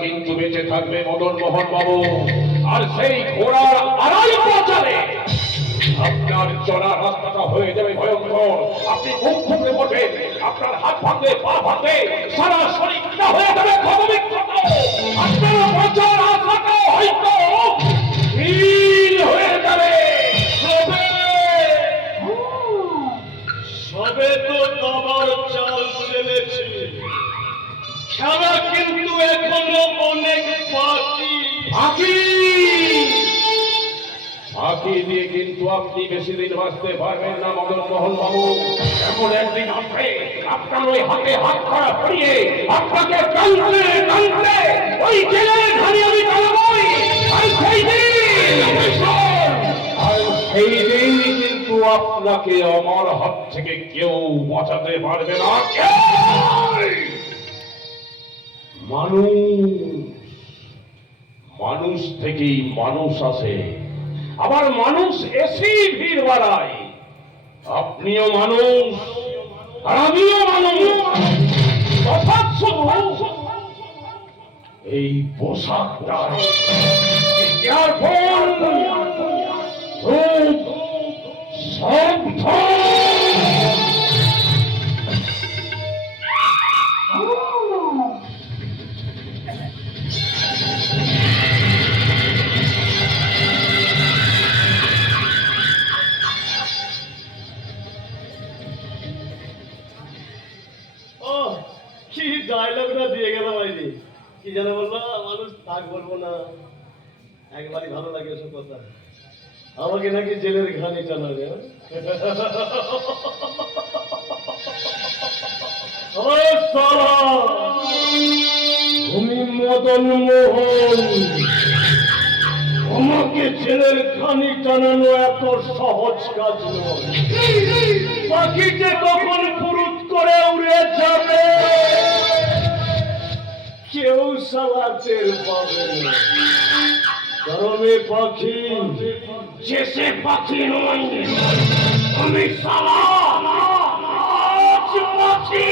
কিন্তু বেঁচে থাকবে মদন মোহন বাবু। আর সেই ঘোড়ার আড়াই পচালে আপনার চলা রাস্তাটা হয়ে যাবে ভয়ঙ্কর। আপনি মুখ ফুঁকলে পড়বেন, আপনার হাত ভাঙবে, পা ভাঙবে, সারা শরীরটা হয়ে যাবে ক্ষতবিক্ষত। আপনার বাঁচার রাস্তাটা হয়তো নীল হয়ে যাবে। সবে তো দাবার চাল চেলেছে, খেলা কিন্তু এখনো অনেক বাকি। ফাঁকি দিয়ে কিন্তু আপনি বেশি দিন বাঁচতে পারবেন না মদন মোহন বাবু। এমন একদিন আসবে আপনার ওই হাতে হাত করা পড়িয়ে আপনাকে টানতে টানতে ওই জেলের ঘানি আমি টানাবই। আর সেই দিন কিন্তু আপনাকে আমার হাত থেকে কেউ বাঁচাতে পারবে না। মানুষ থেকেই মানুষ আসে, আবার মানুষ এসেই ভিড় বাড়ায়। আপনিও মানুষ আর আমিও মানুষ, তফাৎ শুধু এই পোশাকটা। কি ডায়লগটা দিয়ে গেল ভাইজি, কি জানো বললো, মানুষ থাক বলবো না, একবারই ভালো লাগে ওসব কথা। আমাকে নাকি জেলের ঘানি টানাবে। তুমি মদন মোহন, আমাকে জেলের ঘানি টানানো এত সহজ কাজ নয়। পাখিতে কখন ফুরুত করে উড়ে যাবে কেউ সালা টের পাবে না। কারণ এ পাখি যে সে পাখি নয়, আমি সালা পাখি।